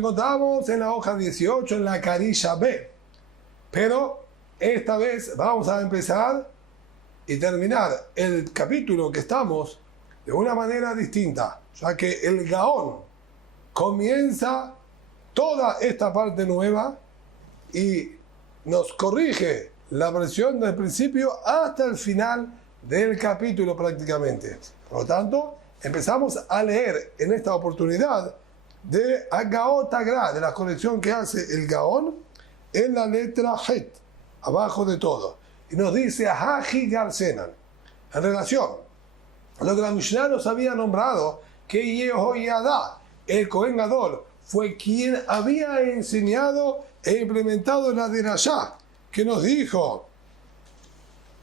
encontramos en la hoja 18, en la carilla B. Pero esta vez vamos a empezar y terminar el capítulo que estamos de una manera distinta, ya que el Gaón comienza toda esta parte nueva y nos corrige la versión del principio hasta el final del capítulo prácticamente. Por lo tanto, empezamos a leer en esta oportunidad de Agaot Agra, de la colección que hace el Gaón en la letra Het, abajo de todo. Y nos dice Haji Garcenan, en relación a lo que la Mishnah nos había nombrado, que Yehoiada, el Cohen Gadol, fue quien había enseñado e implementado la derashá, que nos dijo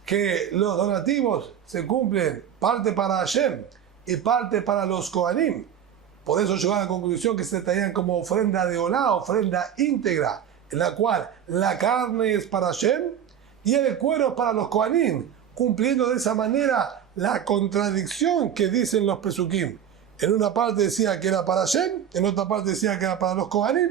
que los donativos se cumplen parte para Hashem y parte para los Kohanim. Por eso llegó a la conclusión que se traían como ofrenda de Olá, ofrenda íntegra, en la cual la carne es para Hashem y el cuero es para los Kohanim, cumpliendo de esa manera la contradicción que dicen los Pesukim. En una parte decía que era para Hashem, en otra parte decía que era para los Kohanim.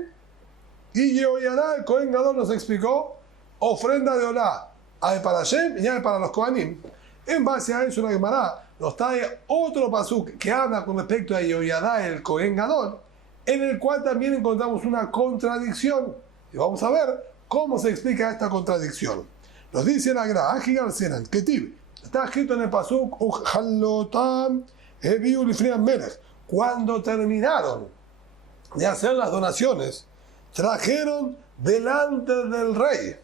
Y Yehoiada, el Cohen Gadol, nos explicó ofrenda de Olá, hay para Hashem y hay para los Kohanim. En base a eso, la Gemara nos trae otro pasuk que habla con respecto a Yehoiada, el Cohen Gadol, en el cual también encontramos una contradicción. Y vamos a ver cómo se explica esta contradicción. Nos dice la Gra, Aji Garcenan, Ketib, está escrito en el pasuk, Uchalotam Eviu Lifnei Melech. Cuando terminaron de hacer las donaciones, trajeron delante del rey,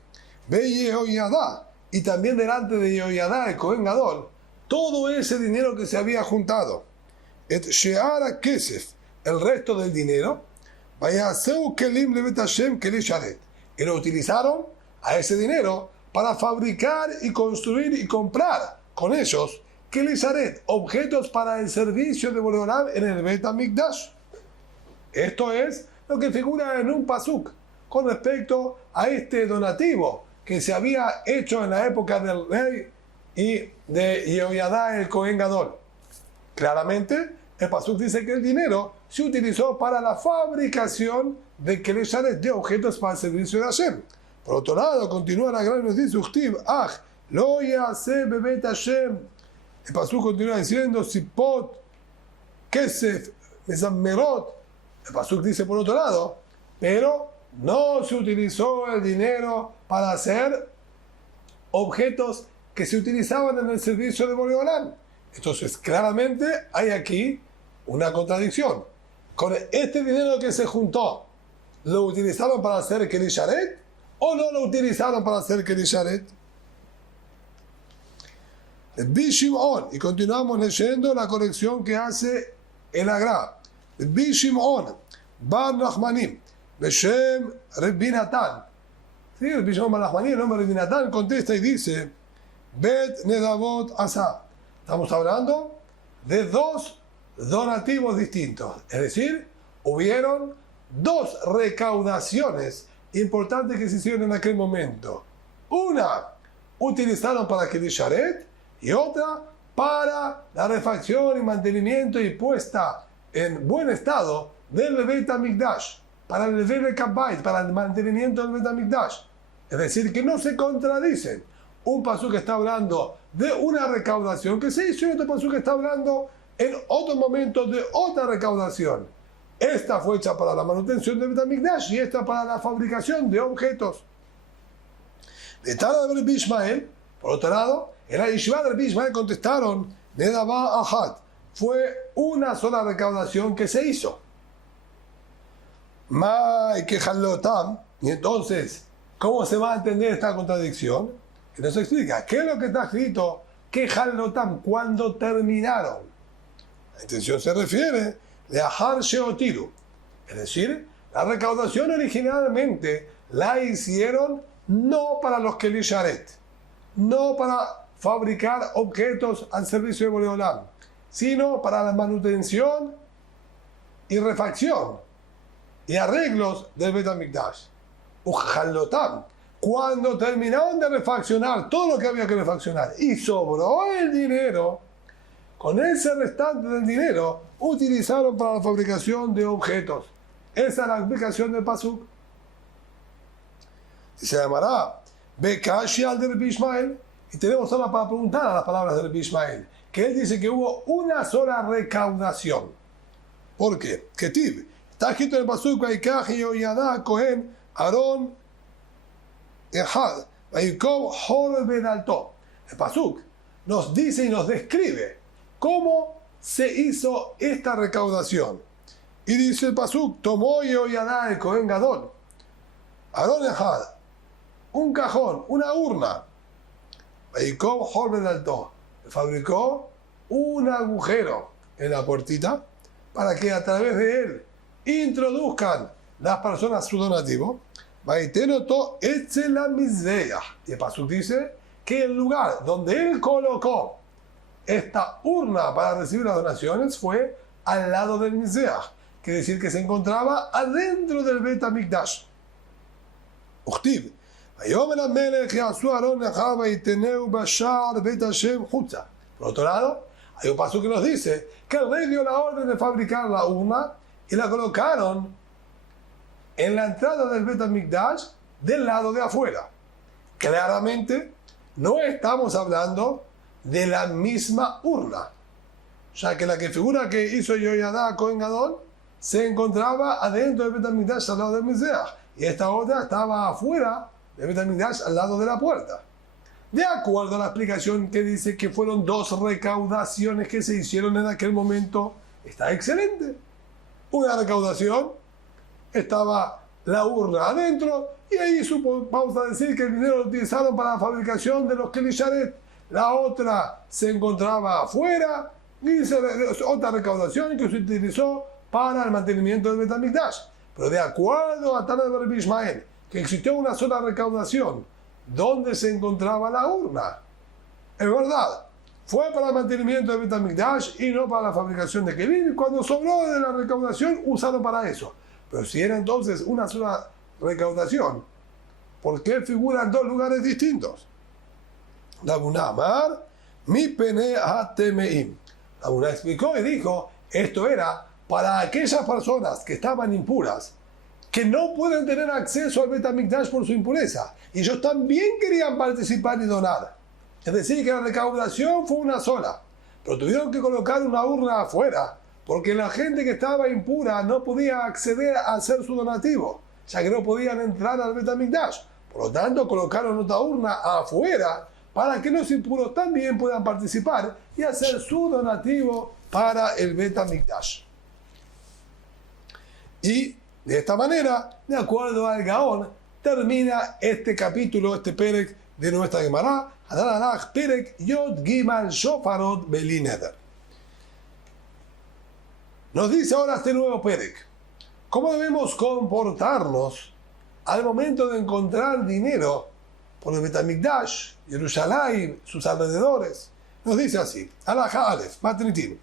de Yehoiada, y también delante de Yehoiada, el Cohen Gadol, todo ese dinero que se había juntado. Et she'ara kesef, el resto del dinero, vayaseu kelim levet Hashem keli sharet. Y lo utilizaron a ese dinero para fabricar y construir y comprar con ellos keli sharet, objetos para el servicio de Boreolam en el Bet HaMikdash. Esto es lo que figura en un pasuk con respecto a este donativo que se había hecho en la época del rey y de Yehoiada el Cohen Gadol. Claramente, el pasuk dice que el dinero se utilizó para la fabricación de Keli Sharet, de objetos para el servicio de Hashem. Por otro lado, continúa la gran nos dice Uchtiv, lo yaseh bebet Hashem. El pasuk continúa diciendo Sipot, Kesef, Mesammerot. El pasuk dice por otro lado, pero no se utilizó el dinero para hacer objetos que se utilizaban en el servicio de Boreolam. Entonces, claramente hay aquí una contradicción. Con este dinero que se juntó, ¿lo utilizaron para hacer Keli Sharet o no lo utilizaron para hacer Keli Sharet? Bishimon, y continuamos leyendo la colección que hace el Agra. Bishimon, Bar Nachmanim, Beshem Rabbi Natan. Sí, el Bishimon Bar Nachmanim, el nombre de Rabbi Natan, contesta y dice, Bet Nedavot Asa. Estamos hablando de dos donativos distintos. Es decir, hubieron dos recaudaciones importantes que se hicieron en aquel momento. Una utilizaron para Keli Sharet y otra para la refacción y mantenimiento y puesta en buen estado del Beit HaMikdash, para el Beit HaBayit, para el mantenimiento del Beit HaMikdash. Es decir, que no se contradicen. Un pasuk que está hablando de una recaudación que se hizo y otro pasuk que está hablando en otro momento de otra recaudación. Esta fue hecha para la manutención del Beit HaMikdash y esta para la fabricación de objetos. De tal de Rabbi Ishmael, por otro lado, en la Yeshiva de Rabbi Ishmael contestaron, Nedavá Ahat, fue una sola recaudación que se hizo. Mai que Halotam, y entonces, ¿cómo se va a entender esta contradicción? Que nos explica, ¿qué es lo que está escrito? Que Halotam, cuando terminaron. La intención se refiere de Ahar Sheotiru, es decir, la recaudación originalmente la hicieron no para los Keli Sharet, no para fabricar objetos al servicio de Boreolam, sino para la manutención y refacción y arreglos del Beit HaMikdash. Ujalotam, cuando terminaron de refaccionar todo lo que había que refaccionar y sobró el dinero, con ese restante del dinero utilizaron para la fabricación de objetos. Esa es la explicación del pasuk. Y se llamará Bekashi al de Rabbi Ishmael. Y tenemos ahora para preguntar a las palabras de Rabbi Ishmael, que él dice que hubo una sola recaudación. ¿Por qué? Ketiv. Está escrito en el pasuk, Vaikach Yoyada Cohen Aarón Ejad Vaikov Hor Bedalto. El pasuk nos dice y nos describe cómo se hizo esta recaudación. Y dice el pasuk, tomó Yoyada el Cohen Gadol, Aarón Ejad, un cajón, una urna, Vaikov Hor Bedalto, fabricó un agujero en la puertita para que a través de él introduzcan las personas su donativo. Y el pasuk dice que el lugar donde él colocó esta urna para recibir las donaciones fue al lado del Mizbeach, quiere decir que se encontraba adentro del Bet HaMikdash. Uchtiv. Por otro lado, hay un paso que nos dice que el rey dio la orden de fabricar la urna y la colocaron en la entrada del Bet HaMikdash del lado de afuera. Claramente no estamos hablando de la misma urna, ya que la que figura que hizo Yoyada Cohen Gadol se encontraba adentro del Bet HaMikdash al lado del Mizbeach y esta otra estaba afuera del Bet HaMikdash al lado de la puerta. De acuerdo a la explicación que dice que fueron dos recaudaciones que se hicieron en aquel momento, está excelente. Una recaudación, estaba la urna adentro y ahí vamos a decir que el dinero lo utilizaron para la fabricación de los Kelisharet. La otra se encontraba afuera y otra recaudación que se utilizó para el mantenimiento del Bet HaMikdash. Pero de acuerdo a Tana de Rabbi Ishmael, que existió una sola recaudación donde se encontraba la urna, es verdad, fue para el mantenimiento del Bet HaMikdash y no para la fabricación de Kelim. Cuando sobró de la recaudación, usaron para eso. Pero si era entonces una sola recaudación, ¿por qué figuran dos lugares distintos? La Muná Amar, mi pene atemeim. La Muná explicó y dijo, esto era para aquellas personas que estaban impuras, que no pueden tener acceso al Bet HaMikdash por su impureza. Y ellos también querían participar y donar. Es decir, que la recaudación fue una sola, pero tuvieron que colocar una urna afuera, porque la gente que estaba impura no podía acceder a hacer su donativo, ya que no podían entrar al Bet HaMikdash. Por lo tanto, colocaron otra urna afuera para que los impuros también puedan participar y hacer su donativo para el Bet HaMikdash. Y de esta manera, de acuerdo al Gaón, termina este capítulo, este Perek de nuestra Gemara, Hadarach Perek Yod Gimal Shofarot Beli Neder. Nos dice ahora este nuevo Perek, ¿cómo debemos comportarnos al momento de encontrar dinero por el Bet HaMikdash, Jerusalén, sus alrededores? Nos dice así, Alajá Alef, Matritim,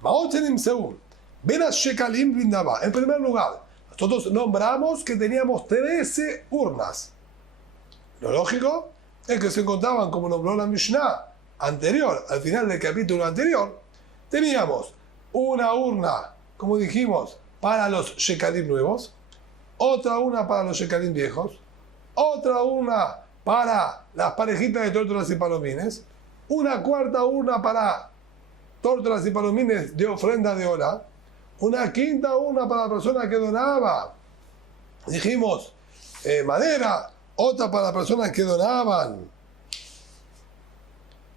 Maotenim Seum, Benas Shekalim Brindaba. En primer lugar, nosotros nombramos que teníamos 13 urnas. Lo lógico es que se encontraban, como nombró la Mishnah anterior, al final del capítulo anterior, teníamos una urna, como dijimos, para los shekalim nuevos, otra urna para los shekalim viejos, otra urna para las parejitas de tórtolas y palomines, una cuarta urna para tórtolas y palomines de ofrenda de hora, una quinta urna para la persona que donaba, dijimos, madera, otra para las personas que donaban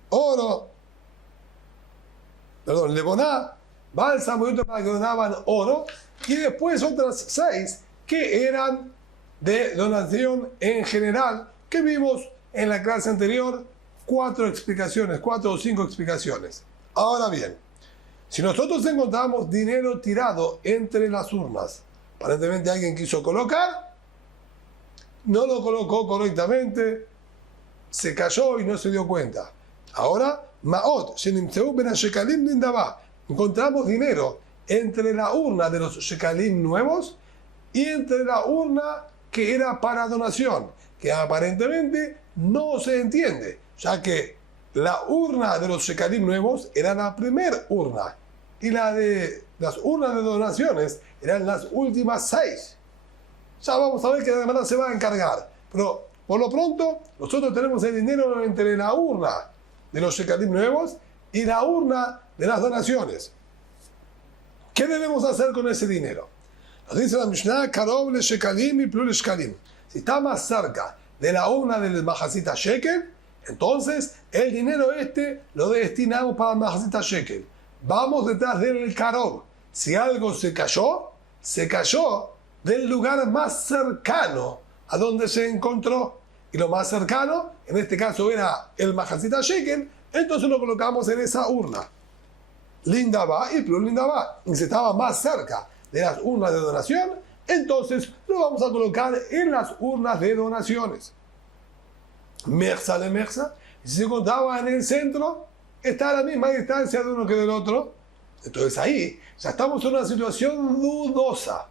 oro, leboná, bálsamo y otra para que donaban oro, y después otras 6 que eran de donación en general, que vimos en la clase anterior 4 explicaciones, 4 o 5 explicaciones. Ahora bien, si nosotros encontramos dinero tirado entre las urnas, aparentemente alguien quiso colocar, no lo colocó correctamente, se cayó y no se dio cuenta. Ahora, Maot, encontramos dinero entre la urna de los shekalim nuevos y entre la urna que era para donación, que aparentemente no se entiende, ya que la urna de los shekalim nuevos era la primera urna y la de las urnas de donaciones eran las últimas 6. Ya vamos a ver que la hermana se va a encargar. Pero por lo pronto, nosotros tenemos el dinero entre la urna de los shekalim nuevos y la urna de las donaciones. ¿Qué debemos hacer con ese dinero? Nos dice la Mishnah, Karov le shekalim y plus le shekalim. Si está más cerca de la urna del Mahasita Shekel, entonces el dinero lo destinamos para el Mahasita Shekel. Vamos detrás del Karov. Si algo se cayó del lugar más cercano a donde se encontró. Y lo más cercano, en este caso era el Mahasita Shekel, entonces lo colocamos en esa urna. Linda va y plus linda va. Y si estaba más cerca de las urnas de donación, entonces lo vamos a colocar en las urnas de donaciones. Merza de Merza, si se encontraba en el centro, está a la misma distancia de uno que del otro. Entonces ahí ya estamos en una situación dudosa.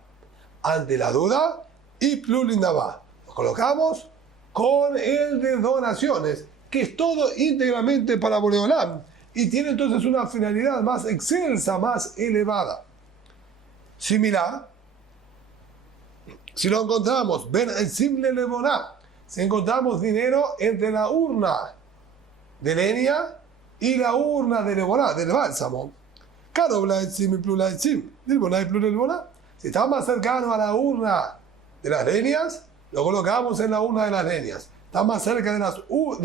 Ante la duda, y plus linda va. Lo colocamos con el de donaciones, que es todo íntegramente para Boreolam, y tiene entonces una finalidad más excelsa, más elevada. Similar, si lo encontramos, ven el simple leboná, si encontramos dinero entre la urna de leña y la urna de leboná, del bálsamo, caro la etzim y plus la etzim, leboná y plus leboná. Si está más cercano a la urna de las leñas, lo colocamos en la urna de las leñas. Está más cerca de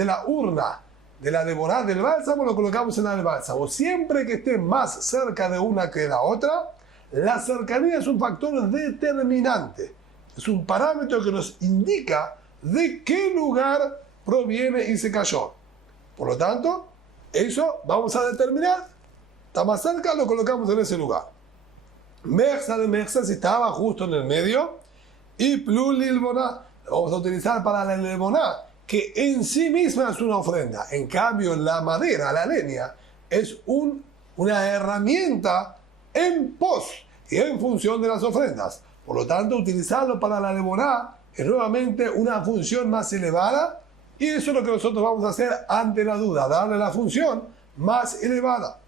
la urna de la leboná del bálsamo, lo colocamos en la del bálsamo. Siempre que esté más cerca de una que de la otra, la cercanía es un factor determinante. Es un parámetro que nos indica de qué lugar proviene y se cayó. Por lo tanto, eso vamos a determinar. Está más cerca, lo colocamos en ese lugar. Merza de Merza, si estaba justo en el medio. Y plus lilboná, lo vamos a utilizar para la lilboná, que en sí misma es una ofrenda. En cambio, la madera, la leña, es una herramienta en pos y en función de las ofrendas. Por lo tanto, utilizarlo para la lilboná es nuevamente una función más elevada, y eso es lo que nosotros vamos a hacer ante la duda, darle la función más elevada.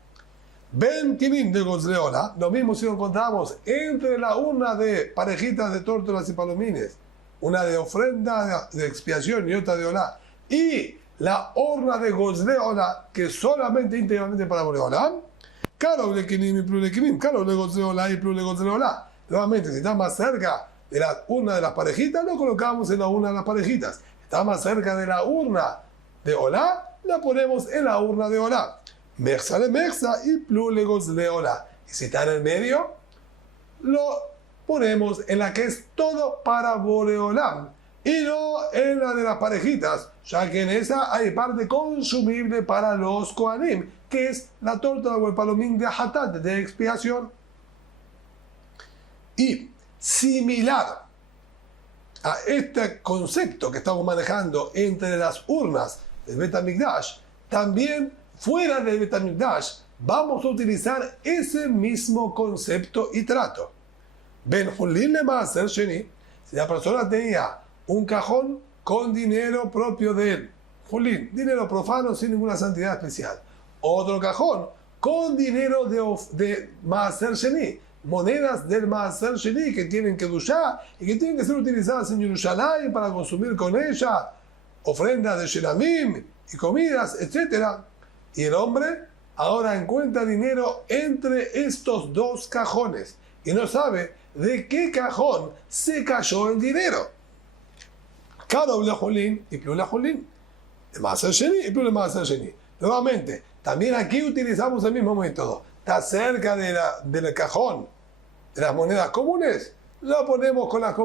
Ben Kilim de Gozleola, lo mismo si lo encontramos entre la urna de parejitas de tórtolas y palomines, una de ofrenda de expiación y otra de olá, y la urna de Gozleola, que es solamente íntegramente para Boreolá, Caro le Kilim y plus le Kilim, Caro le Gozleola y plus le Gozleola. Nuevamente, si está más cerca de la urna de las parejitas, lo colocamos en la urna de las parejitas. Está más cerca de la urna de olá, la ponemos en la urna de olá. Merza le Merza y plus le Gozleola. Y si está en el medio, lo ponemos en la que es todo para Boreolam y no en la de las parejitas, ya que en esa hay parte consumible para los Kohanim, que es la torta o el palomín de Hatat, de expiación. Y similar a este concepto que estamos manejando entre las urnas del Bet HaMikdash, también fuera del Bet HaMikdash vamos a utilizar ese mismo concepto y trato. Ben Hulin le Maaser Sheni, si la persona tenía un cajón con dinero propio de él, Hulin, dinero profano sin ninguna santidad especial, otro cajón con dinero de Maaser Sheni, monedas del Maaser Sheni que tienen que dushá y que tienen que ser utilizadas en Yerushalayim para consumir con ella ofrendas de shelamim y comidas, etc. Y el hombre ahora encuentra dinero entre estos dos cajones y no sabe de qué cajón se cayó el dinero. Caro le Jolín y plus le Jolín. De Maaser Sheni y plus le Maaser Sheni. Nuevamente, también aquí utilizamos el mismo método. Está cerca del cajón de las monedas comunes, lo ponemos con las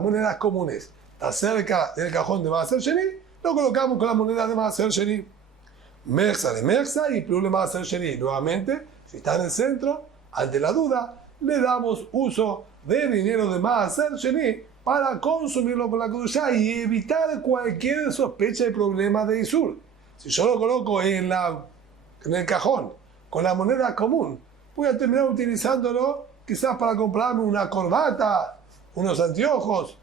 monedas comunes. Está cerca del cajón de Maaser Sheni, lo colocamos con las monedas de Maaser Sheni. Merza de Merza y plus le Maaser Sheni. Nuevamente, si está en el centro, ante la duda, le damos uso de dinero de Maaser Sheni para consumirlo con la Kedushá y evitar cualquier sospecha y problema de Isur. Si yo lo coloco en el cajón con la moneda común, voy a terminar utilizándolo quizás para comprarme una corbata, unos anteojos,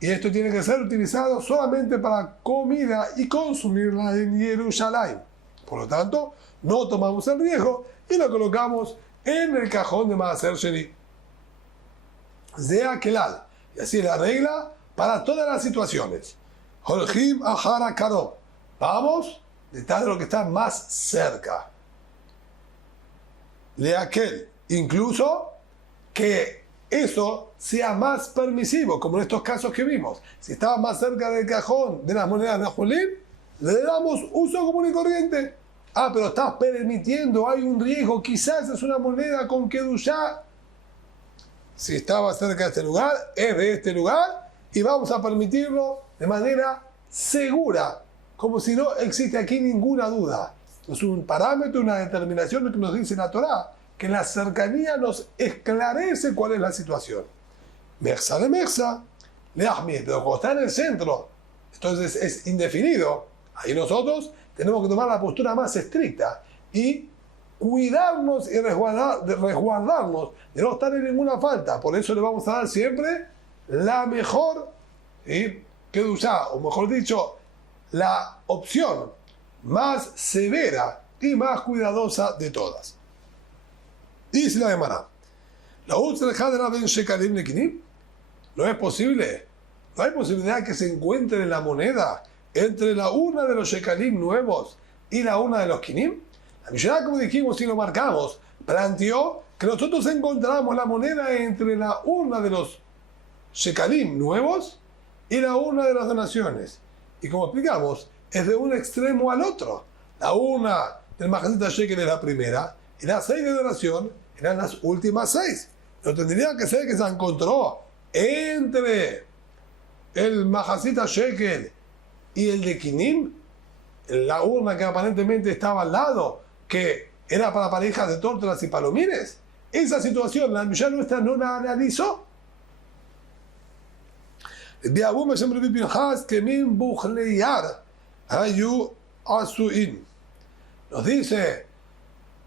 y esto tiene que ser utilizado solamente para comida y consumirla en Yerushalayim. Por lo tanto, no tomamos el riesgo y lo colocamos en el cajón de Maaser Sheni. Zea Kelal. Y así es la regla para todas las situaciones. Holhim Ahara Karo. Vamos detrás de lo que está más cerca. Le aquel. Incluso que eso sea más permisivo, como en estos casos que vimos. Si estaba más cerca del cajón de las monedas de Jolim, le damos uso común y corriente. Ah, pero estás permitiendo, hay un riesgo, quizás es una moneda con Kedushá. Si estaba cerca de este lugar, es de este lugar, y vamos a permitirlo de manera segura, como si no existe aquí ninguna duda. Es un parámetro, una determinación de lo que nos dice la Torá, que la cercanía nos esclarece cuál es la situación. Mersa de Mersa, Leahmi, pero cuando está en el centro, entonces es indefinido. Ahí nosotros tenemos que tomar la postura más estricta y cuidarnos y resguardarnos de no estar en ninguna falta. Por eso le vamos a dar siempre la mejor Kedushá, o mejor dicho, la opción más severa y más cuidadosa de todas. Dice la Gemara, la Utzrejadra ben Shekalim Nekinim, no es posible, no hay posibilidad que se encuentre la moneda entre la urna de los Shekalim nuevos y la urna de los Kinim. La Mishnah, como dijimos y lo marcamos, planteó que nosotros encontramos la moneda entre la urna de los Shekalim nuevos y la urna de las donaciones. Y como explicamos, es de un extremo al otro. La urna del Mahazita Shekel es la primera y las 6 de donación eran las últimas 6. Pero tendría que ser que se encontró entre el Mahazita Shekel y el de Kinim, la urna que aparentemente estaba al lado, que era para parejas de tórtolas y palomines. Esa situación la Mishnah nuestra no la analizó. Nos dice,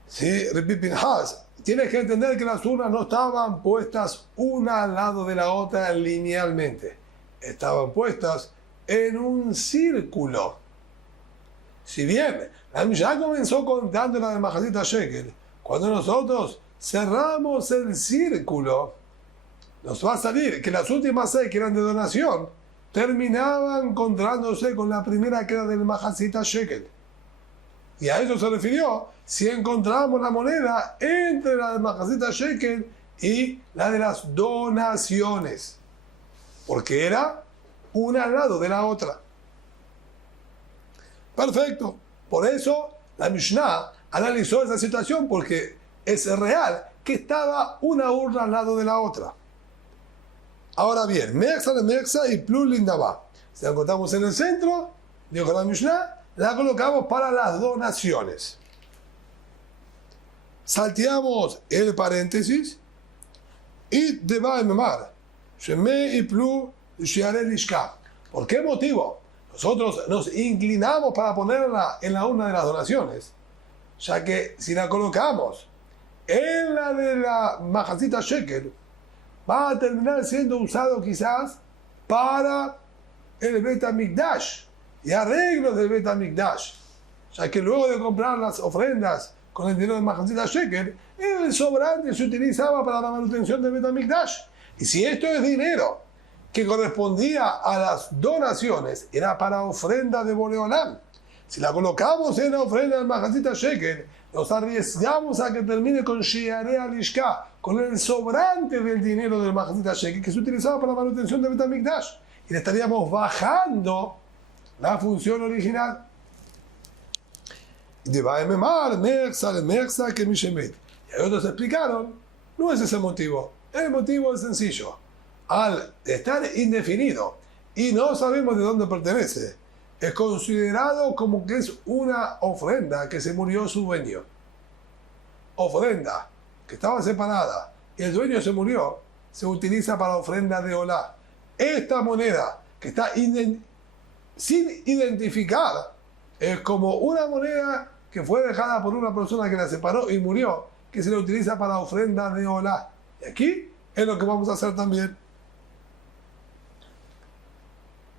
si Rabbi Pinhas, tienes que entender que las urnas no estaban puestas una al lado de la otra linealmente, estaban puestas en un círculo. Si bien la Mishnah comenzó contando la de Mahazita Shekel, cuando nosotros cerramos el círculo, nos va a salir que las últimas 6 que eran de donación terminaban encontrándose con la primera que era del Mahazita Shekel. Y a eso se refirió si encontramos la moneda entre la del Mahazita Shekel y la de las donaciones, porque era una al lado de la otra. Perfecto. Por eso la Mishnah analizó esa situación, porque es real que estaba una urna al lado de la otra. Ahora bien, Mersa de Mersa y Plus Lindabá. Si la encontramos en el centro, dijo la Mishnah, la colocamos para las donaciones. Salteamos el paréntesis y deba memar. Sheme y Plus Shiare Lishka. ¿Por qué motivo? Nosotros nos inclinamos para ponerla en la urna de las donaciones, ya que si la colocamos en la de la Mahazita Shekel, va a terminar siendo usado quizás para el Bet HaMikdash y arreglos del Bet HaMikdash, ya que luego de comprar las ofrendas con el dinero de Mahazita Shekel, el sobrante se utilizaba para la manutención del Bet HaMikdash. Y si esto es dinero que correspondía a las donaciones, era para ofrenda de Boreolam. Si la colocamos en la ofrenda del Mahazita Shekel, nos arriesgamos a que termine con Shiare Alishka, con el sobrante del dinero del Mahazita Shekel que se utilizaba para la manutención del Bet HaMikdash, y le estaríamos bajando la función original. Y otros explicaron, no es ese motivo. El motivo es sencillo. Al estar indefinido y no sabemos de dónde pertenece, es considerado como que es una ofrenda que se murió su dueño. Ofrenda que estaba separada y el dueño se murió, se utiliza para ofrenda de Olá. Esta moneda que está sin identificar es como una moneda que fue dejada por una persona que la separó y murió, que se le utiliza para ofrenda de Olá. Y aquí es lo que vamos a hacer también.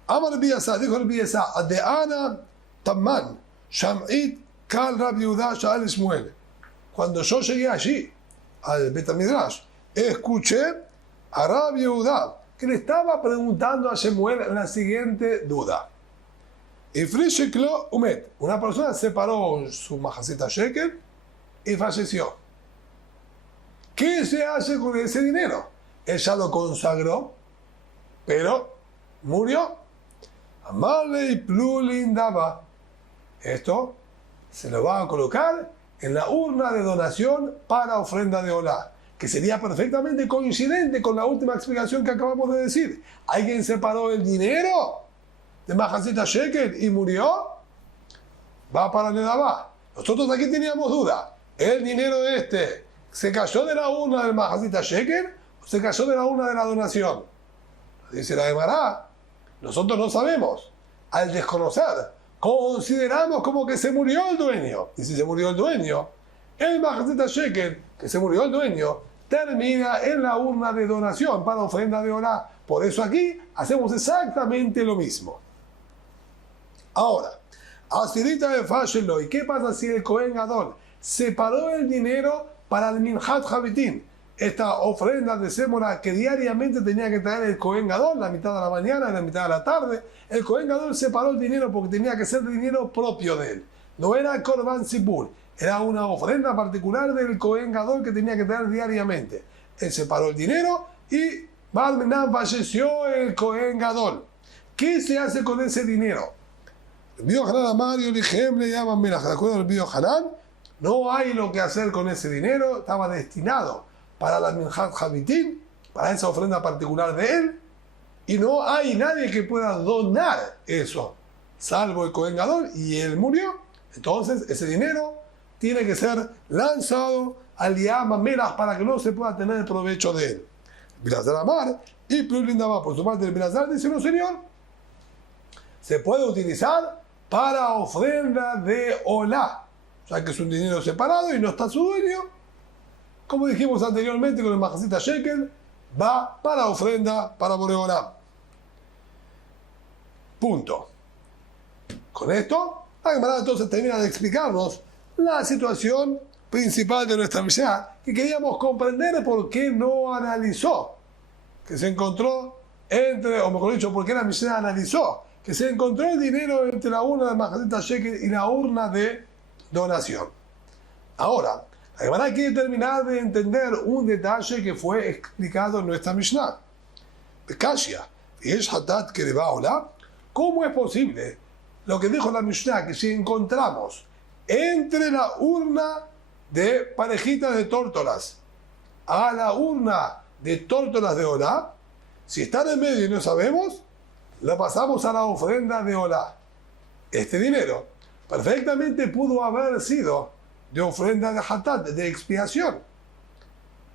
Amar Biasa, dijo el Biasa, de Ana Tamman, Sham'it Kal Rabbi Yehuda Sha'al Shmuel. Cuando yo llegué allí, al Bet Midrash, escuché a Rabbi Yehuda que le estaba preguntando a Shemuel la siguiente duda. Una persona separó su majacita shekel y falleció. ¿Qué se hace con ese dinero? Él ya lo consagró, pero murió. Amarle y plulindaba. Esto se lo va a colocar en la urna de donación para ofrenda de Olá, que sería perfectamente coincidente con la última explicación que acabamos de decir. ¿Alguien separó el dinero de Majacita Shekel y murió? Va para Nedabá. Nosotros aquí teníamos duda. ¿El dinero se cayó de la urna del Majacita Shekel o se cayó de la urna de la donación? Dice la Gemara, nosotros no sabemos. Al desconocer, consideramos como que se murió el dueño. Y si se murió el dueño, el Majacita Shekel, que se murió el dueño, termina en la urna de donación para ofrenda de Olá. Por eso aquí hacemos exactamente lo mismo. Ahora, Asirita de Fashelo, ¿y qué pasa si el Cohen Gadol separó el dinero para el Minhat Habitín? Esta ofrenda de sémora que diariamente tenía que traer el Cohen Gadol, la mitad de la mañana y la mitad de la tarde. El Cohen Gadol separó el dinero porque tenía que ser dinero propio de él. No era Korban Sipur, era una ofrenda particular del Cohen Gadol que tenía que traer diariamente. Él separó el dinero y Barmenan falleció el Cohen Gadol. ¿Qué se hace con ese dinero? El Bío Hanan Amario Lijem le llaman Melach. ¿De acuerdo al Bío Hanan? No hay lo que hacer con ese dinero, estaba destinado para la Minhat Habitín, para esa ofrenda particular de él, y no hay nadie que pueda donar eso, salvo el Cohen Gadol, y él murió. Entonces ese dinero tiene que ser lanzado al Yam Melach para que no se pueda tener provecho de él. Bilazar Amar y Plulindaba, por su parte el Bilazar dice, no señor, se puede utilizar para ofrenda de Olá, ya que es un dinero separado y no está su dueño. Como dijimos anteriormente con el Majacita Shekel, va para ofrenda para Boreolá. Punto. Con esto, la Gemara entonces termina de explicarnos la situación principal de nuestra Mishnah, que queríamos comprender por qué no analizó, que se encontró o mejor dicho, por qué la Mishnah analizó, que se encontró el dinero entre la urna del Majacita Shekel y la urna de donación. Ahora, la Gemara quiere terminar de entender un detalle que fue explicado en nuestra Mishnah. Bekashia, ¿es hatat que le va a Olá? ¿Cómo es posible lo que dijo la Mishnah, que si encontramos entre la urna de parejitas de tórtolas a la urna de tórtolas de Olá, si están en medio y no sabemos, lo pasamos a la ofrenda de Olá? Este dinero perfectamente pudo haber sido de ofrenda de hatat, de expiación,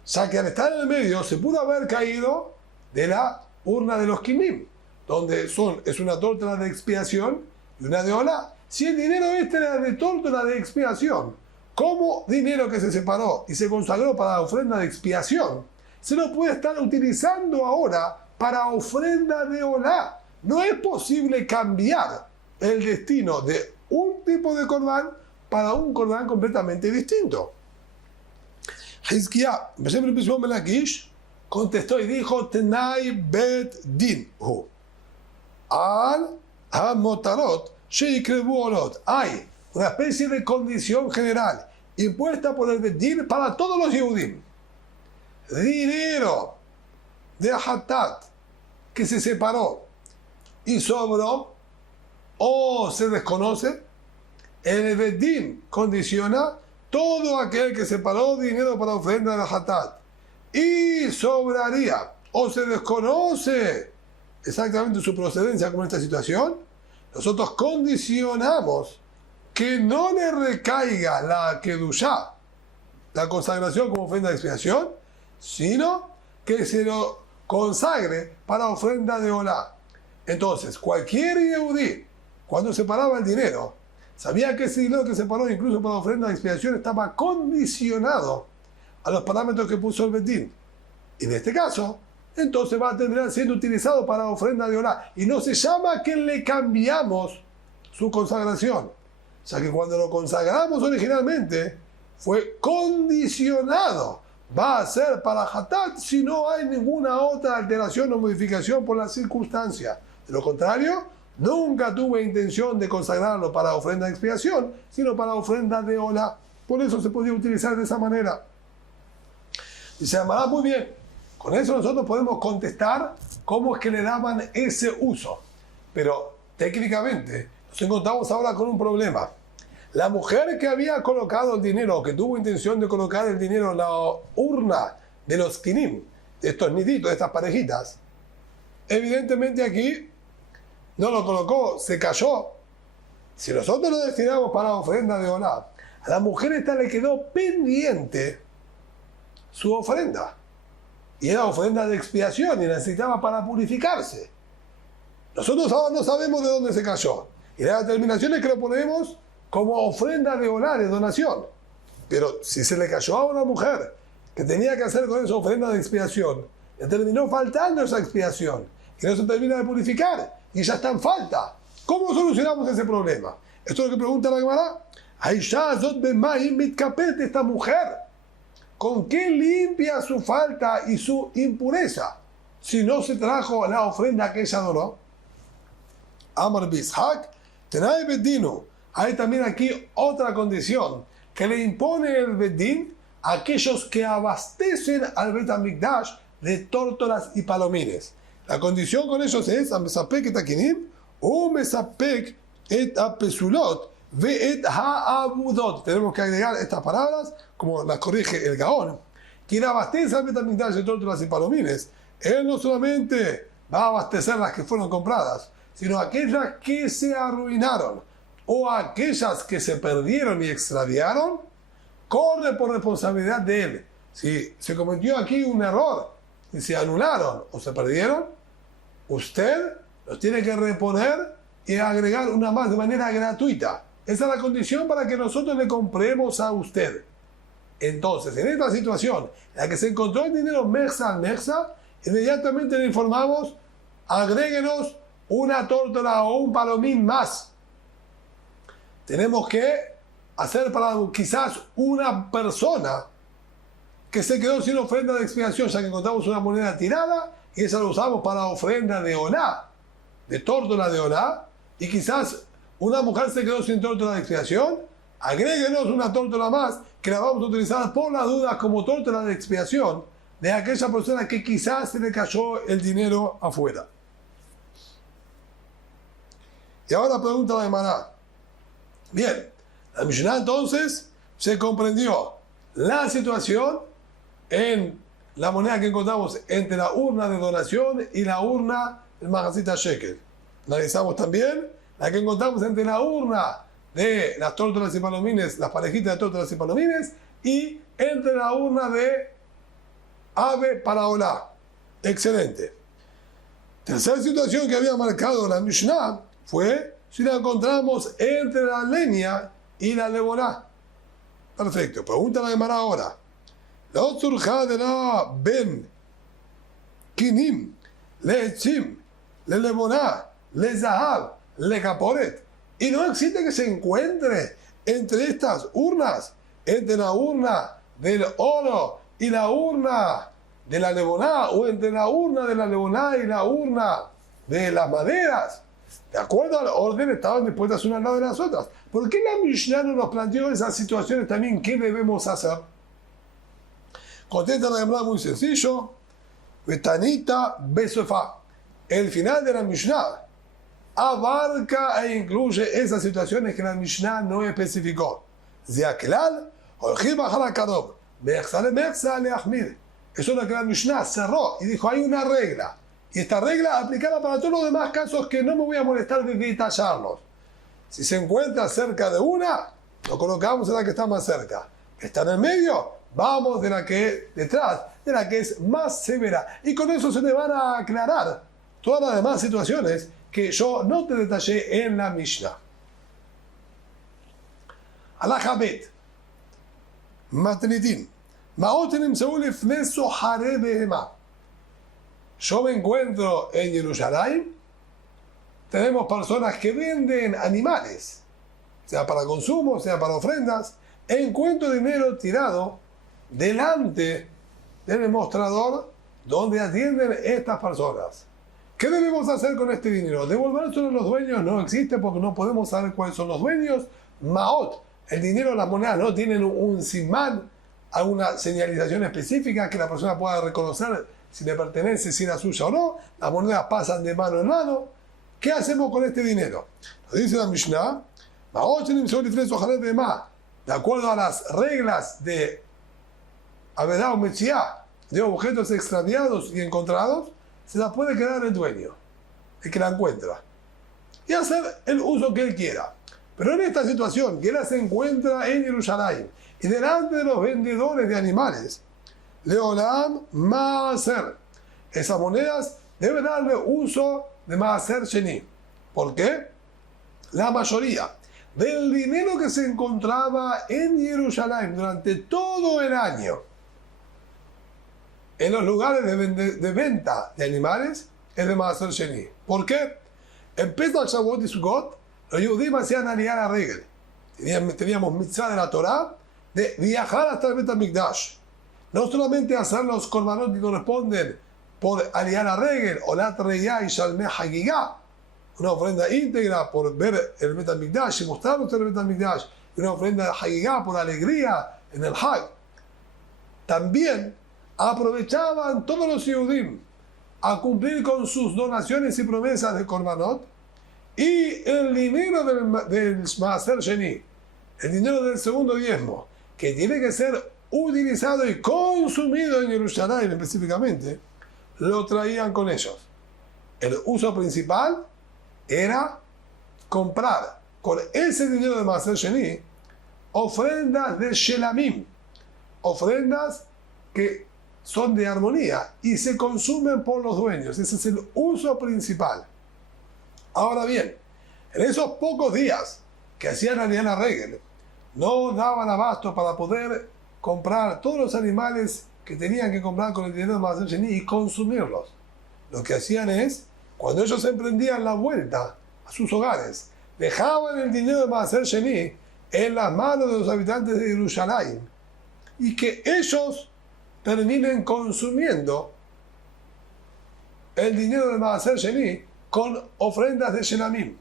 ya que al estar en el medio se pudo haber caído de la urna de los kimim, donde es una tórtola de expiación y una de Olá. Si el dinero era de tórtola de expiación, como dinero que se separó y se consagró para la ofrenda de expiación, se lo puede estar utilizando ahora para ofrenda de Olá. No es posible cambiar el destino de un tipo de corbán para un corbán completamente distinto. Hizkiah, contestó y dijo, Tenai bet din hu. Al hamotarot sheikrebu olot. Hay una especie de condición general impuesta por el bet din para todos los Yehudim. Dinero de hatat que se separó y sobró o se desconoce, el bet din condiciona todo aquel que separó dinero para ofrenda de la hatat y sobraría o se desconoce exactamente su procedencia como en esta situación. Nosotros condicionamos que no le recaiga la kedushá, la consagración como ofrenda de expiación, sino que se lo consagre para ofrenda de Olá. Entonces, cualquier Yehudí, cuando separaba el dinero, sabía que ese dinero que separó incluso para ofrenda de expiación estaba condicionado a los parámetros que puso el bet din. Y en este caso, entonces va a terminar siendo utilizado para ofrenda de Olá. Y no se llama que le cambiamos su consagración. O sea que cuando lo consagramos originalmente, fue condicionado va a ser para Hatat si no hay ninguna otra alteración o modificación por la circunstancia. De lo contrario, nunca tuve intención de consagrarlo para ofrenda de expiación, sino para ofrenda de Olá. Por eso se podía utilizar de esa manera. Y se llamará muy bien. Con eso nosotros podemos contestar cómo es que le daban ese uso. Pero técnicamente nos encontramos ahora con un problema. La mujer que había colocado el dinero, que tuvo intención de colocar el dinero en la urna de los kinim, de estos niditos, de estas parejitas, evidentemente aquí no lo colocó, se cayó. Si nosotros lo destinamos para ofrenda de Olá, a la mujer esta le quedó pendiente su ofrenda. Y era ofrenda de expiación y necesitaba para purificarse. Nosotros ahora no sabemos de dónde se cayó. Y la determinación es que lo ponemos como ofrenda de Olá, de donación. Pero si se le cayó a una mujer que tenía que hacer con esa ofrenda de expiación, le terminó faltando esa expiación, y no se termina de purificar, y ya está en falta. ¿Cómo solucionamos ese problema? Esto es lo que pregunta la Gemara. Esta mujer, ¿con qué limpia su falta y su impureza si no se trajo la ofrenda que ella donó? Amar Bishak, Tenay Bedino. Hay también aquí otra condición que le impone el Bedín a aquellos que abastecen al Bet HaMikdash de tórtolas y palomines. La condición con ellos es Amesapek et Akinim o Mesapek et Apesulot ve et Ha'abudot. Tenemos que agregar estas palabras, como las corrige el Gaón. Quien abastece al Bet HaMikdash de tórtolas y palomines, él no solamente va a abastecer las que fueron compradas, sino aquellas que se arruinaron o aquellas que se perdieron y extraviaron, corre por responsabilidad de él. Si se cometió aquí un error y se anularon o se perdieron, usted los tiene que reponer y agregar una más de manera gratuita. Esa es la condición para que nosotros le compremos a usted. Entonces, en esta situación en la que se encontró el dinero Mexsa, inmediatamente le informamos: agréguenos una tórtola o un palomín más. Tenemos que hacer para quizás una persona que se quedó sin ofrenda de expiación, ya que encontramos una moneda tirada y esa la usamos para ofrenda de Olá, de tórtola de Olá, y quizás una mujer se quedó sin tórtola de expiación. Agréguenos una tórtola más que la vamos a utilizar por las dudas como tórtola de expiación de aquella persona que quizás se le cayó el dinero afuera. Y ahora pregunta la Gemara. Bien, la Mishnah entonces se comprendió la situación en la moneda que encontramos entre la urna de donación y la urna del Mahasita Shekel. Analizamos también la que encontramos entre la urna de las tórtolas y palomines, las parejitas de tórtolas y palomines, y entre la urna de ave para Olá. Excelente. Tercera situación que había marcado la Mishnah fue si la encontramos entre la leña y la levoná. Perfecto. Pregunta la Gemara ahora. La surja de la ben kinim le etzim le levoná le zahab le caporet. Y no existe que se encuentre entre estas urnas, entre la urna del oro y la urna de la levoná, o entre la urna de la levoná y la urna de las maderas. De acuerdo al orden, estaban dispuestas una al lado de las otras. ¿Por qué la Mishnah no nos planteó esas situaciones también? ¿Qué debemos hacer? Contesta la Gemara muy sencillo. Betanita Besofa. El final de la Mishnah abarca e incluye esas situaciones que la Mishnah no especificó. Ziaklal, Oljiba Halakadob, Mexale Mexale Ahmir. Eso es lo que la Mishnah cerró y dijo: hay una regla. Y esta regla aplicada para todos los demás casos que no me voy a molestar de detallarlos. Si se encuentra cerca de una, lo colocamos en la que está más cerca. Está en el medio, vamos de la que detrás, de la que es más severa. Y con eso se te van a aclarar todas las demás situaciones que yo no te detallé en la Mishnah. Alajá Bet. Matnitin. Maotenim Seulif Neso Hare Behema. Yo me encuentro en Jerusalén, tenemos personas que venden animales, sea para consumo, sea para ofrendas, e encuentro dinero tirado delante del mostrador donde atienden estas personas. ¿Qué debemos hacer con este dinero? ¿Devolvérselo a los dueños? No existe porque no podemos saber cuáles son los dueños. Maot, el dinero, las monedas no tienen un simán, alguna señalización específica que la persona pueda reconocer si le pertenece, si era suya o no. Las monedas pasan de mano en mano. ¿Qué hacemos con este dinero? Nos dice la Mishnah, de acuerdo a las reglas de Avedá o Mechiá, de objetos extraviados y encontrados, se la puede quedar el dueño, el que la encuentra, y hacer el uso que él quiera. Pero en esta situación, que él se encuentra en Jerusalén y delante de los vendedores de animales, Leolam Maaser, esas monedas deben darle uso de Maaser Sheni. ¿Por qué? La mayoría del dinero que se encontraba en Jerusalén durante todo el año en los lugares de venta de animales es de Maaser Sheni. ¿Por qué? En Pesach, Shavuot y Sukkot, los judíos hacían aliyah a regel. Teníamos mitzvah de la Torah de viajar hasta el Bet HaMikdash. No solamente hacer los korbanot que corresponden por aliyah a regel, o la treyá y shalmei hagigá, una ofrenda íntegra por ver el Bet HaMikdash y mostrarnos el Bet HaMikdash, y una ofrenda hagigá por alegría en el Hag. También aprovechaban todos los Yehudim a cumplir con sus donaciones y promesas de Korbanot, y el dinero del Maaser Sheni, el dinero del segundo diezmo, que tiene que ser utilizado y consumido en Jerusalén específicamente, lo traían con ellos. El uso principal era comprar con ese dinero de Maaser Sheni ofrendas de Shelamim, ofrendas que son de armonía y se consumen por los dueños. Ese es el uso principal. Ahora bien, en esos pocos días que hacían aliyah regel, no daban abasto para poder comprar todos los animales que tenían que comprar con el dinero de Maaser Sheni y consumirlos. Lo que hacían es, cuando ellos emprendían la vuelta a sus hogares, dejaban el dinero de Maaser Sheni en las manos de los habitantes de Jerusalén y que ellos terminen consumiendo el dinero de Maaser Sheni con ofrendas de Shelamim.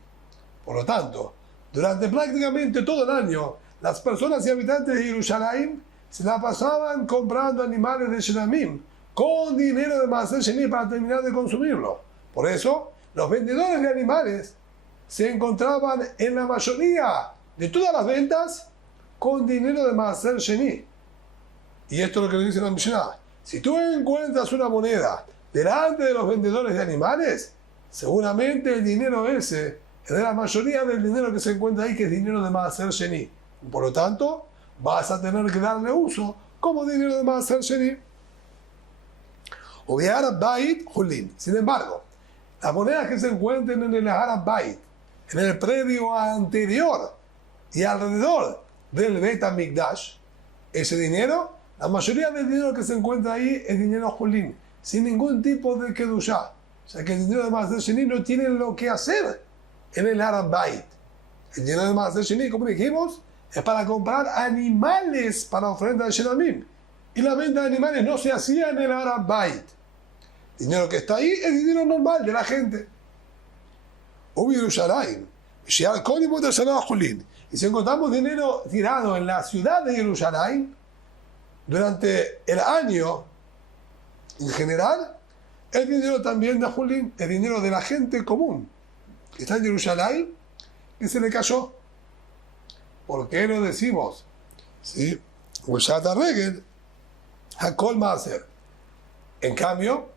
Por lo tanto, durante prácticamente todo el año, las personas y habitantes de Jerusalén se la pasaban comprando animales de Shelamim con dinero de Maaser Sheni para terminar de consumirlo. Por eso, los vendedores de animales se encontraban en la mayoría de todas las ventas con dinero de Maaser Sheni. Y esto es lo que le dice la Mishnah. Si tú encuentras una moneda delante de los vendedores de animales, seguramente el dinero ese es de la mayoría del dinero que se encuentra ahí, que es dinero de Maaser Sheni. Por lo tanto, vas a tener que darle uso como dinero de Maaser Sheni. Oviar Bait Hulin. Sin embargo, las monedas que se encuentran en el Har Bait, en el predio anterior y alrededor del Bet HaMikdash, ese dinero, la mayoría del dinero que se encuentra ahí es dinero Hulin, sin ningún tipo de Kedushá. O sea que el dinero de Maaser Sheni no tiene lo que hacer en el Har Bait. El dinero de Maaser Sheni, como dijimos, es para comprar animales para ofrenda de Shelamim. Y la venta de animales no se hacía en el Har Bait. El dinero que está ahí es dinero normal de la gente. Y si encontramos dinero tirado en la ciudad de Jerusalén, durante el año en general, el dinero también de Julín, el dinero de la gente común que está en Jerusalén, que se le cayó. ¿Por qué lo decimos? ¿Sí? Regel, Hakol Maaser. En cambio,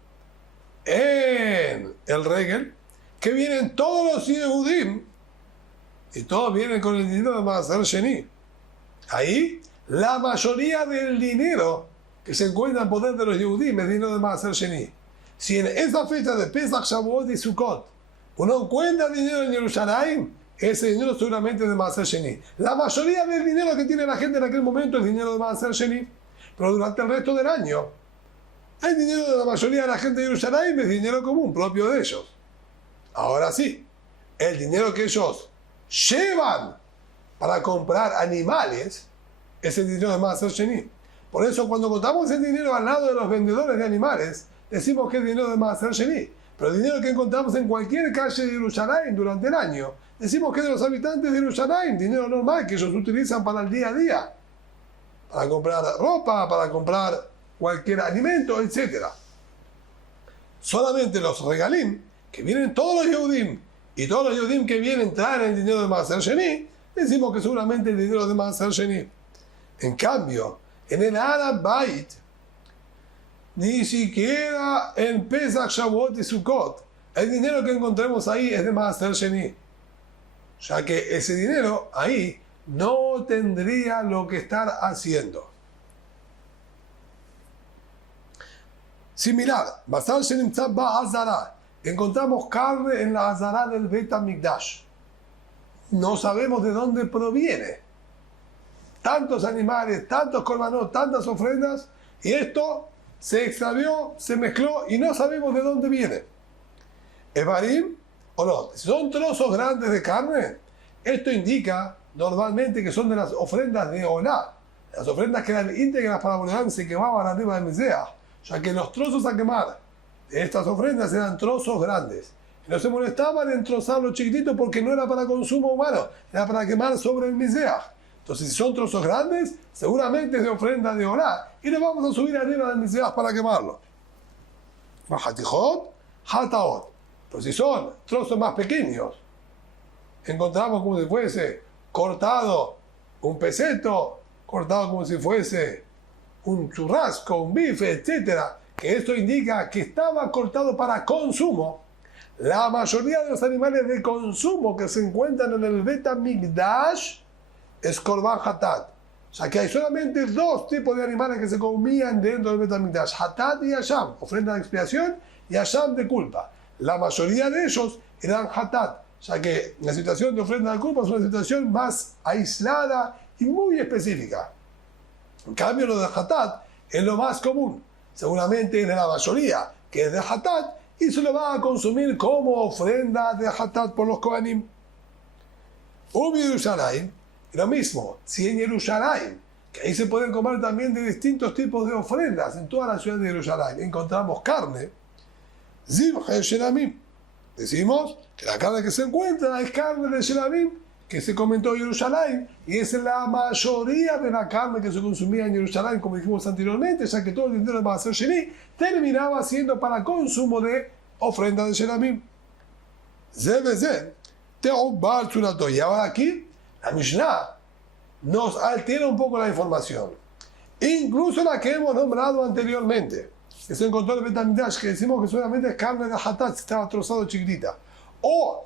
en el Regel, que vienen todos los Yehudim, y todos vienen con el dinero de Maaser Sheni. Ahí, la mayoría del dinero que se encuentra en poder de los Yehudim es dinero de Maaser Sheni. Si en esa fecha de Pesach, Shavuot y Sukkot uno encuentra dinero en Jerusalén, ese dinero seguramente es de Maaser Sheni. La mayoría del dinero que tiene la gente en aquel momento es dinero de Maaser Sheni, pero durante el resto del año, el dinero de la mayoría de la gente de Jerusalén es dinero común, propio de ellos. Ahora sí, el dinero que ellos llevan para comprar animales es el dinero de Maaser Sheni. Por eso cuando contamos el dinero al lado de los vendedores de animales, decimos que es dinero de Maaser Sheni. Pero el dinero que encontramos en cualquier calle de Jerusalén durante el año, decimos que es de los habitantes de Jerusalén, dinero normal que ellos utilizan para el día a día. Para comprar ropa, para comprar cualquier alimento, etc. Solamente los regalim, que vienen todos los Yehudim, y todos los Yehudim que vienen traen el dinero de Maaser Sheni, decimos que seguramente el dinero de Maaser Sheni. En cambio, en el Arab Bait, ni siquiera en Pesach, Shavuot y Sukkot, el dinero que encontremos ahí es de Maaser Sheni, ya que ese dinero ahí no tendría lo que estar haciendo. Similar, Basar Shenimtzah Ba'azara, encontramos carne en la Azara del Bet HaMikdash. No sabemos de dónde proviene. Tantos animales, tantos korbanot, tantas ofrendas, y esto se extravió, se mezcló y no sabemos de dónde viene. Evarim o no, si son trozos grandes de carne, esto indica normalmente que son de las ofrendas de Olá, las ofrendas que eran íntegras para Boreolam se quemaban arriba del Mizbeach, ya que los trozos a quemar de estas ofrendas eran trozos grandes. Y no se molestaban en trozarlo chiquitito porque no era para consumo humano, era para quemar sobre el Mizbeach. Entonces, si son trozos grandes, seguramente es de ofrenda de Olá y lo vamos a subir arriba del Mizbeach para quemarlo. Hatijot, hataot. Pero si son trozos más pequeños, encontramos como si fuese cortado un peseto, cortado como si fuese un churrasco, un bife, etc. Que esto indica que estaba cortado para consumo. La mayoría de los animales de consumo que se encuentran en el Bet HaMikdash es Korban Hatat. O sea que hay solamente dos tipos de animales que se comían dentro del Bet HaMikdash: Hatat y Asham, ofrenda de expiación, y Asham de culpa. La mayoría de ellos eran Hatat, ya que la situación de ofrenda de culpa es una situación más aislada y muy específica. En cambio, lo de Hatat es lo más común. Seguramente es de la mayoría, que es de Hatat, y se lo va a consumir como ofrenda de Hatat por los Kohanim. Ubi Yerushalayim, lo mismo, si en Yerushalayim, que ahí se pueden comer también de distintos tipos de ofrendas, en toda la ciudad de Yerushalayim encontramos carne, Ziv Shelamim. Decimos que la carne que se encuentra es carne de Shelamim, que se comentó en Jerusalén, y es la mayoría de la carne que se consumía en Jerusalén, como dijimos anteriormente, ya que todo el dinero de Maaser Sheni terminaba siendo para consumo de ofrenda de Shelamim. Y ahora aquí, la Mishnah nos altera un poco la información, incluso la que hemos nombrado anteriormente, que se encontró en el Bet HaMikdash, que decimos que solamente es carne de Hatat, si estaba trozado chiquitita, o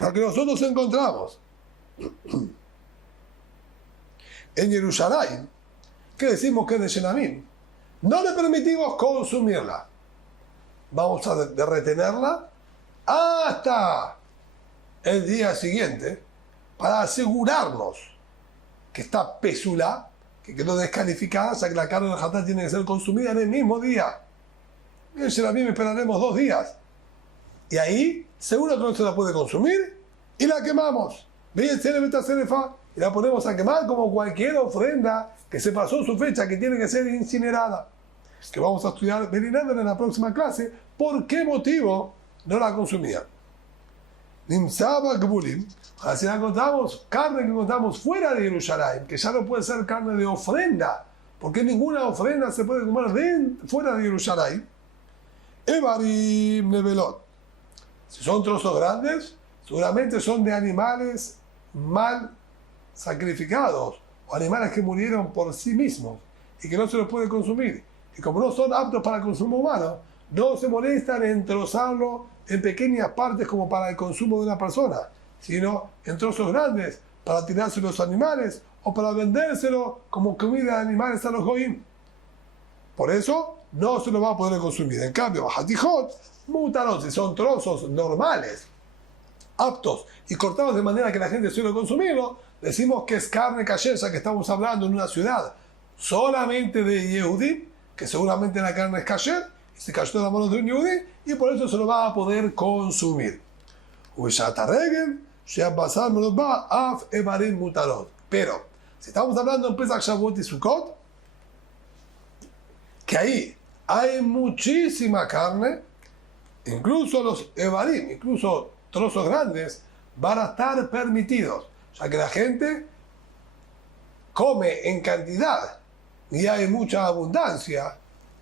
la que nosotros encontramos en Jerusalén, que decimos que es de Shelamim, no le permitimos consumirla. Vamos a retenerla hasta el día siguiente para asegurarnos que está pesula, que quedó descalificada, ya que la carne del Hatat tiene que ser consumida en el mismo día. En Shelamim esperaremos 2 días. Y ahí seguro que no se la puede consumir y la quemamos. Y la ponemos a quemar como cualquier ofrenda que se pasó su fecha, que tiene que ser incinerada. Que vamos a estudiar en la próxima clase por qué motivo no la consumían. Nimsaba Gbulim, así la encontramos, carne que encontramos fuera de Jerusalén, que ya no puede ser carne de ofrenda, porque ninguna ofrenda se puede comer fuera de Jerusalén. Evarim Nevelot. Si son trozos grandes, seguramente son de animales mal sacrificados o animales que murieron por sí mismos y que no se los puede consumir. Y como no son aptos para el consumo humano, no se molestan en trozarlo en pequeñas partes como para el consumo de una persona, sino en trozos grandes para tirarse los animales o para vendérselo como comida de animales a los goyim. Por eso no se lo va a poder consumir. En cambio, Hatijot, mutarot, si son trozos normales, aptos y cortados de manera que la gente suele consumirlo, decimos que es carne kasher, ya que estamos hablando en una ciudad solamente de Yehudim, que seguramente la carne es kasher, y se cayó de las manos de un Yehudí, y por eso se lo va a poder consumir. Pero, si estamos hablando en Pesach, Shavuot y Sukkot, que ahí hay muchísima carne, incluso los evarim, incluso trozos grandes, van a estar permitidos, ya que la gente come en cantidad y hay mucha abundancia,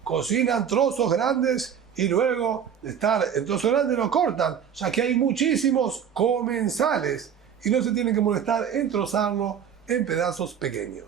cocinan trozos grandes y luego de estar en trozos grandes lo cortan, ya que hay muchísimos comensales y no se tienen que molestar en trozarlo en pedazos pequeños.